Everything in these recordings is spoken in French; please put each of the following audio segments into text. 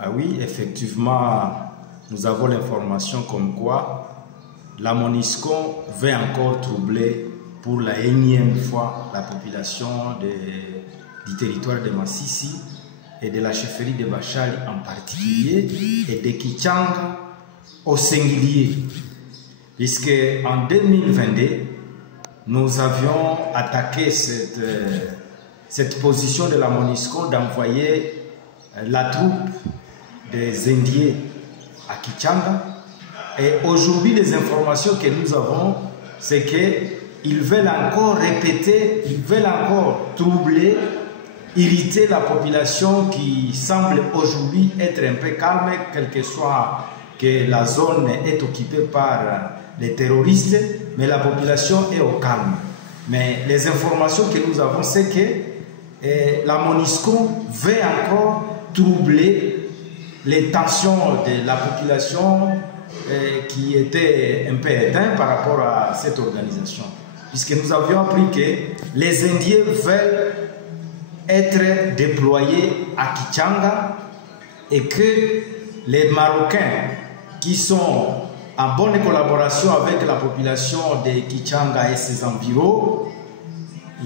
Ah oui, effectivement, nous avons l'information comme quoi la MONUSCO veut encore troubler pour la énième fois la population du territoire de Masisi et de la chefferie de Bachali en particulier et de Kichanga au singulier. Puisque en 2022, nous avions attaqué cette position de la MONUSCO d'envoyer la troupe des Indiens à Kichanga. Et aujourd'hui, les informations que nous avons, c'est qu'ils veulent encore répéter, ils veulent encore troubler, irriter la population qui semble aujourd'hui être un peu calme, quel que soit que la zone est occupée par les terroristes, mais la population est au calme. Mais les informations que nous avons, c'est que la MONUSCO veut encore troubler les tensions de la population qui était un peu éteinte par rapport à cette organisation. Puisque nous avions appris que les Indiens veulent être déployés à Kichanga et que les Marocains qui sont en bonne collaboration avec la population de Kichanga et ses environs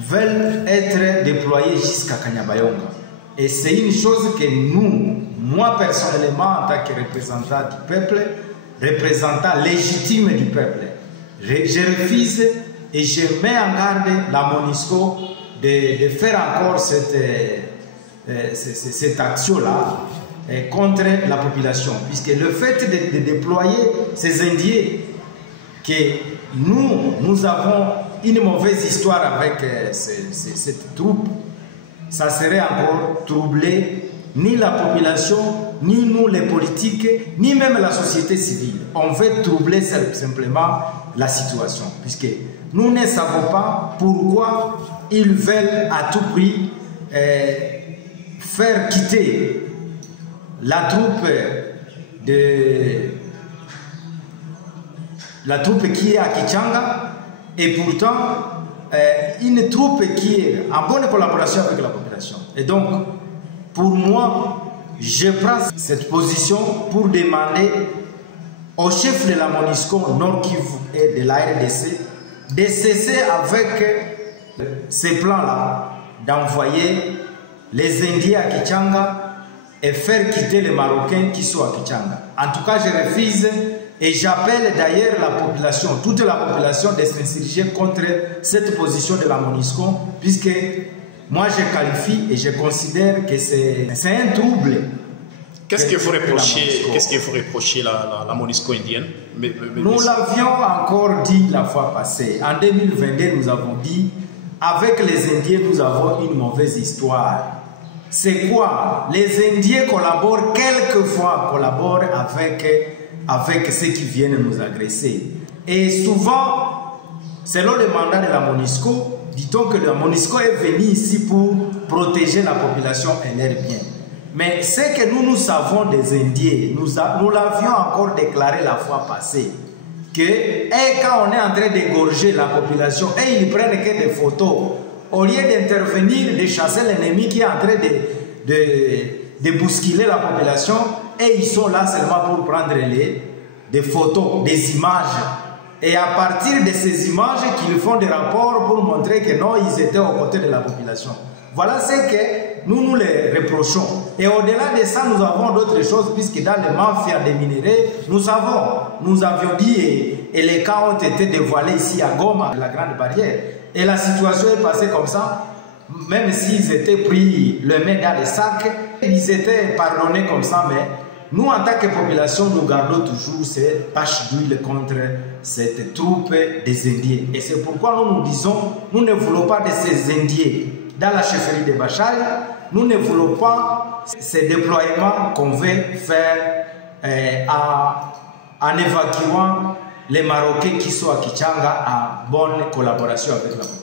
veulent être déployés jusqu'à Kanyabayonga. Et c'est une chose que nous, moi personnellement en tant que représentant du peuple, représentant légitime du peuple, je refuse et je mets en garde la MONUSCO de faire encore cette action-là contre la population. Puisque le fait de déployer ces Indiens, que nous avons une mauvaise histoire avec cette troupe, ça serait encore troubler ni la population, ni nous les politiques, ni même la société civile. On veut troubler simplement la situation, puisque nous ne savons pas pourquoi ils veulent à tout prix faire quitter la troupe qui est à Kichanga, et pourtant une troupe qui est en bonne collaboration avec la population. Et donc, pour moi, je prends cette position pour demander au chef de la MONUSCO Nord Kivu et de la RDC de cesser avec ces plans-là, d'envoyer les Indiens à Kichanga et faire quitter les Marocains qui sont à Kichanga. En tout cas, je refuse et j'appelle d'ailleurs la population, toute la population, de s'insurger contre cette position de la MONUSCO, puisque moi je qualifie et je considère que c'est un trouble. Qu'est-ce qu'il faut reprocher la MONUSCO indienne? Nous l'avions encore dit la fois passée. En 2022, nous avons dit, avec les Indiens, nous avons une mauvaise histoire. C'est quoi? Les Indiens collaborent, quelquefois collaborent avec ceux qui viennent nous agresser. Et souvent, selon le mandat de la MONUSCO, dit-on que la MONUSCO est venue ici pour protéger la population et leurs biens. Mais ce que nous savons des Indiens, nous l'avions encore déclaré la fois passée, que quand on est en train d'égorger la population et ils prennent que des photos, au lieu d'intervenir, de chasser l'ennemi qui est en train de bousculer la population, et ils sont là seulement pour prendre des photos, des images. Et à partir de ces images, qu'ils font des rapports pour montrer que non, ils étaient aux côtés de la population. Voilà ce que nous les reprochons. Et au-delà de ça, nous avons d'autres choses, puisque dans les mafias des minéraux, nous avions dit, et les cas ont été dévoilés ici à Goma, la Grande Barrière. Et la situation est passée comme ça, même s'ils étaient pris le main dans les sacs, ils étaient pardonnés comme ça, mais nous, en tant que population, nous gardons toujours cette tache d'huile contre cette troupe des Indiens. Et c'est pourquoi nous disons, nous ne voulons pas de ces Indiens dans la chefferie de Bachali, nous ne voulons pas ces déploiements qu'on veut faire en évacuant les Marocains qui sont à Kichanga en bonne collaboration avec la population.